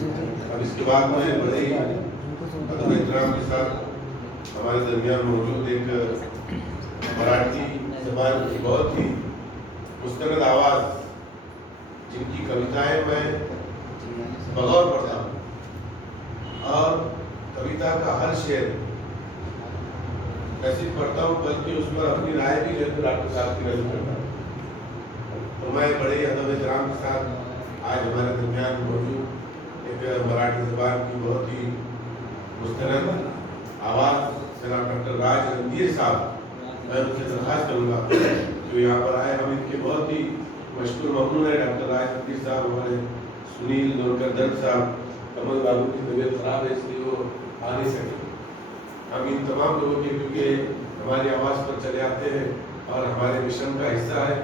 अब इसके बाद में बड़े अदब एहतराम के साथ हमारे दरमियान मौजूद एक मराठी जबान की बहुत ही मुस्तनद आवाज़, जिनकी कविताएं मैं बगौर पढ़ता हूँ और कविता का हर शेर ऐसे पढ़ता हूँ, बल्कि उस पर अपनी राय भी लेकर डॉक्टर साहब की नजर करता हूँ। तो मैं बड़े अदब एहतराम के साथ आज हमारे दरमियान मौजूद एक मराठी जबान की बहुत ही मुस्तनद आवाज़ जनाब डॉक्टर राज रणधीर साहब, मैं उनसे दरख्वास्त करूँगा जो यहाँ पर आए। हम इनके बहुत ही मशहूर ममनून है। डॉक्टर राज रणधीर साहब हमारे सुनील दोनकर दर्द साहब, कमल बाबू की तबीयत खराब है इसलिए वो आ नहीं सके। हम इन तमाम लोगों के क्योंकि हमारी आवाज़ पर चले आते हैं और हमारे मिशन का हिस्सा है,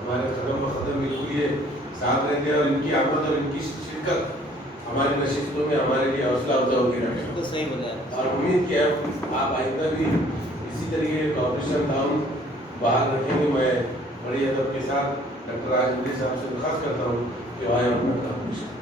हमारे कदम ब कदम बिल्कुल ये साथ रहते हैं और इनकी आमद और इनकी शिरकत हमारी नशिस्तों में हमारे लिए हौसला अफजा होगी। तो सही बताया और उम्मीद किया आप आइंदा भी इसी तरीके का ऑपरेशन डाउन बाहर रखेंगे। मैं बड़ी अदब के साथ डॉक्टर राज रणधीर साहब से दरख्वास्त करता हूँ कि आए अपना काम पेश करें।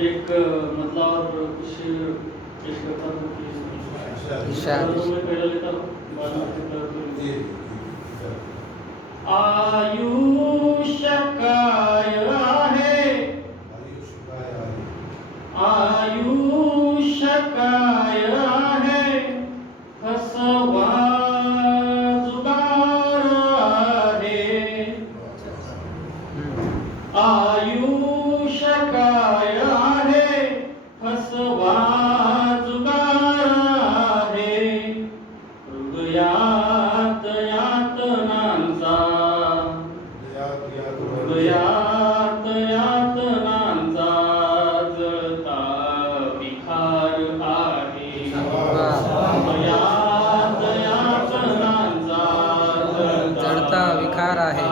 एक मतलब और कुछ पेश करता हूँ कि मैं पहले लेता हूँ बाद में आयुष्य काय आहे, आयुष्य काय आहे, फसवा जुगार आहे, आयुष्य काय आहे, फसवा जुगार आहे, हृदयात यातनांचा, हृदयात यातनांचा जळता विखार आहे, हृदयात यातनांचा जळता विखार आहे,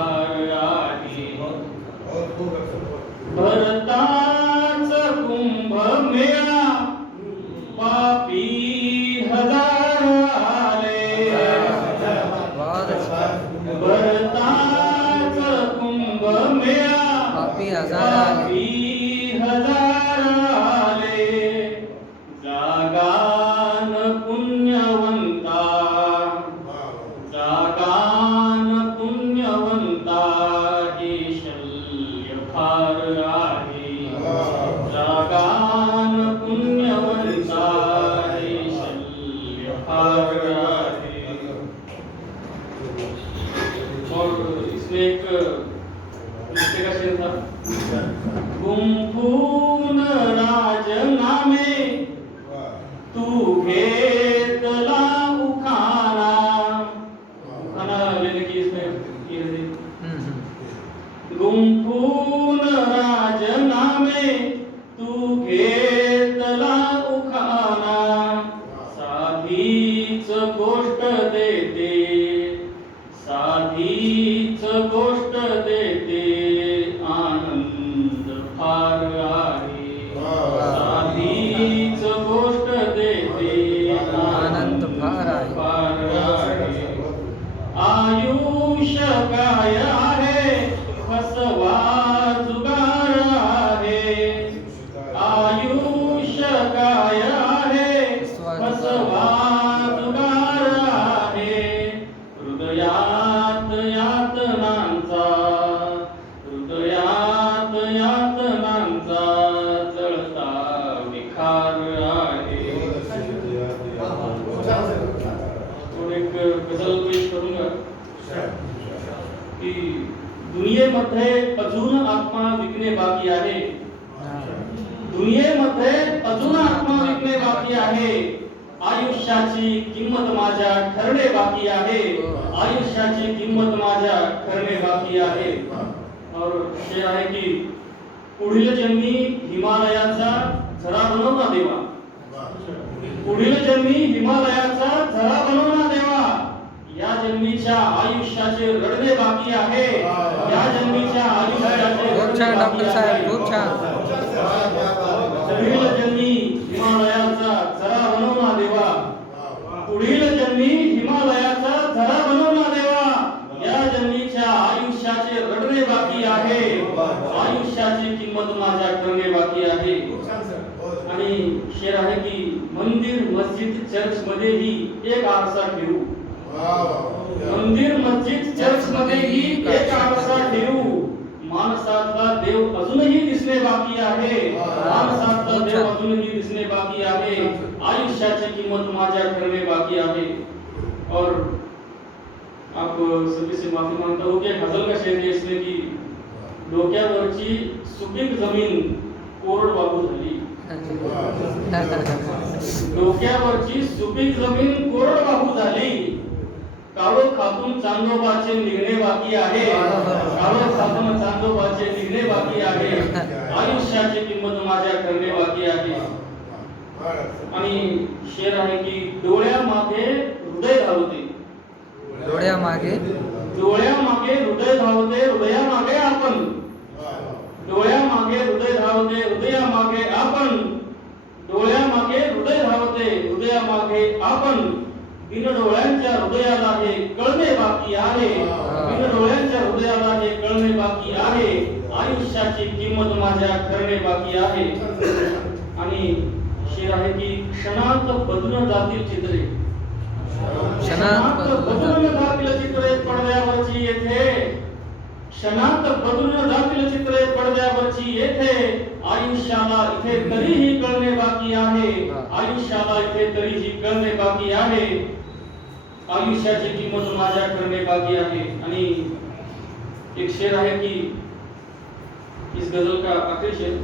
भरताच कुंभमेळा पापी हजार आले, भरताच कुंभमेळा पापी हजार आले, पापी हजार आले, जागान पुण्यवंता, जागान पुण्यवंता ही शल्य फार आहे, जागान पुण्यवंता ही शल्य फार आहे। और इसमें एक नृत्य का शेर था, गुंफून राजनामे तू घेतला उखाना, उखाना लेने की इसमें ये है, गुंफून राजनामे तू घेतला उखाना, साधीच गोष्ट देते, साधीच गोष्ट देते, आनंद फार आहे, साधीच गोष्ट देते, आनंद फार आहे, फार आहे, आयुष्य काय आहे, फसवा जुगार आहे, आयुष्य काय आहे, फसवा जुगार आहे, हृदयात यातनांचा, हृदयात यातनांचा जळता विखार आहे। और एक गजल पेश करूंगा की दुनियेमध्ये अजून आत्मा विकणे बाकी आहे, दुनियेमध्ये अजून आत्मा विकणे बाकी आहे, आयुष्याची किंमत माझ्या ठरणे बाकी आहे, आयुष्याची किंमत माझ्या ठरणे बाकी आहे। और हे आहे की पुढील जन्मी हिमालयाचा झरा बनवला देवा, पुढील जन्मी हिमालयाचा झरा बनवला देवा, या जन्मीच्या आयुष्याचे रडणे बाकी आहे, या जन्मीच्या आयुष्याचे खूप छान डॉक्टर साहेब, खूप छान. छान पुढील जन्मी हिमालयाचा झरा बनव ना देवा, पुढील जन्मी हिमालयाचा झरा बनव ना देवा. या जन्मीच्या आयुष्याचे रडणे बाकी आहे, आयुष्याची किंमत माझ्या करणे बाकी आहे. आणि शेर आहे की मंदिर मस्जिद चर्च मध्येही एक आरसा ठेवू, मंदिर मस्जिद चर्च मध्येही एक आरसा ठेवू. माणसातला देव अजूनही दिसणे बाकी आहे, माणसातला देव अजूनही दिसणे बाकी आहे. आयुष्याची किंमत माझ्या करणे बाकी आहे. और आप सभी से माफी मांगता हूँ कि गजल का शेर है इसमें की डोक्यावरची सुपीक जमीन कोरडवाहू झाली, डोक्यावरची सुपीक जमीन कोरडवाहू झाली. काळोखातून चांदोबाचे निघणे बाकी आहे, काळोखातून चांदोबाचे निघणे बाकी आहे. आयुष्याची किंमत माझ्या करणे बाकी आहे. आणि शेर आहे की डोळ्यामागे हृदय धावते, डोळ्यामागे डोळ्यामागे हृदय धावते, हृदयामागे आपण, डोळ्यामागे हृदय धावते, हृदयामागे आपण, डोळ्यामागे हृदय धावते, हृदयामागे आपण. बिन डोळ्यांच्या हृदयाला हे कळणे बाकी आहे, बिन डोळ्यांच्या हृदयाला हे कळणे बाकी आहे. आयुष्याची किंमत माझ्या करणे बाकी आहे. आणि शेर आहे की क्षणात बदलून जातील चित्रे, क्षणात बदलून जातील चित्रे पडद्यावरची येथे, क्षणात बदलून जातील चित्रे पडद्यावरची येथे. आयुष्याला इथे तरीही कळणे बाकी आहे, आयुष्याला इथे तरीही कळणे बाकी आहे. आयुष्याची किंमत माझ्या करणे बाकी आहे. आणि एक शेर आहे की इस गजल का आखिरी शेर,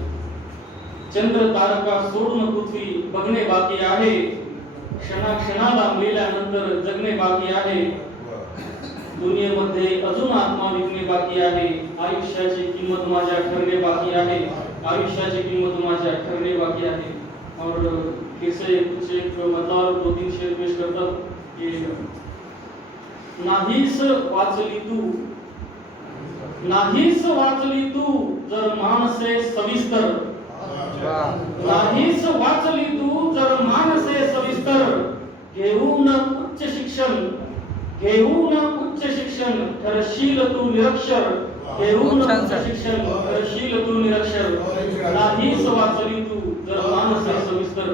चंद्र तारका सोडून पृथ्वी बघणे बाकी आहे, क्षणाक्षणाला मेल्यानंतर जगणे बाकी आहे. दुनियेमध्ये अजून आत्मा निघणे बाकी आहे. आयुष्याची किंमत माझ्या ठरणे बाकी आहे, आयुष्याची किंमत माझ्या ठरणे बाकी आहे. और फिर से कुछ एक मतलब 2-3 शेर पेश करतात की नाहीस वाचली तू, नाहीस वाचली तू जर मानसे सविस्तर, नाहीस वाचली तू जर मानसे सविस्तर. घेऊन उच्च शिक्षण, घेऊन उच्च शिक्षण ठरशील तू निरक्षर, घेऊन उच्च शिक्षण ठरशील तू निरक्षर. नाहीस वाचली तू जर मानसे सविस्तर.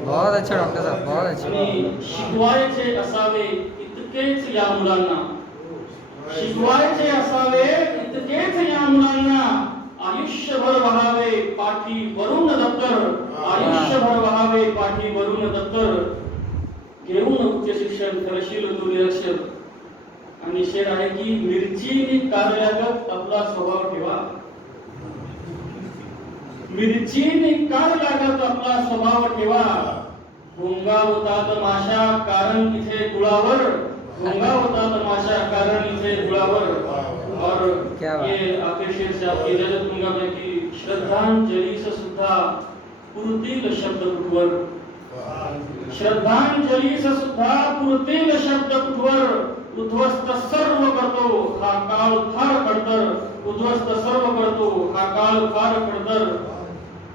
बहुत अच्छा डॉक्टर साहब, बहुत अच्छा. आणि शिकवायचे असावे इतकेच या मुलांना, शिकवायचे असावे इतकेच या मुलांना. आयुष्यभर वहावे पाठी वरून दप्तर, आयुष्यभर वहावे पाठी वरून दप्तर. घेऊन उच्च शिक्षण ठरशील तू निरक्षर. आणि शेर आहे की मिरचीने कारल्यागत आपला स्वभाव ठेवा, मिरचीने कारल्यागत आपला स्वभाव ठेवा. घोंगावतात माशा कारण इथे गुळावर, घोंगावतात माशा कारण इथे गुळावर. और ये आखिर शेर से आपकी इजाजत दूंगा मैं कि श्रद्धांजलि से सुद्धा पुरतील शब्द कुठवर, श्रद्धांजलि से सुद्धा पुरतील शब्द कुठवर. उद्ध्वस्त सर्व करतो हा काळ फार खडतर, उद्ध्वस्त सर्व करतो हा काळ फार खडतर.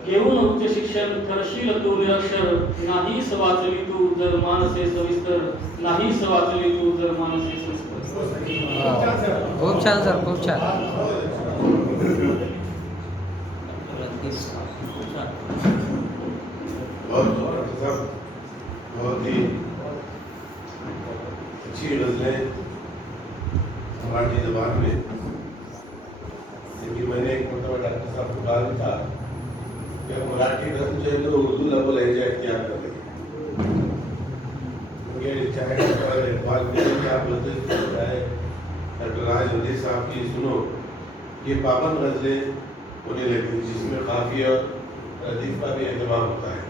घेऊन उच्च शिक्षण ठरशील तू निरक्षर. नाहीस वाचली तू जर मानसे सविस्तर, नाहीस वाचली तू जर मानसे सविस्तर. खूप छान सर, खूप छान. बहुत ही अच्छी गजलें मराठी जबान में. क्योंकि मैंने एक मतलब डॉक्टर साहब को कहा भी था कि मराठी गजल जो है तो उर्दू लेवल लहजा इख्तियार कर रही है. चाहे डॉक्टर इकबाल क्या बोलते चाहे डॉक्टर राज वजीर साहब की सुनो, ये पाबंद गजलें होने लगी जिसमें काफिया और रदीफ का भी एहतमाम होता है.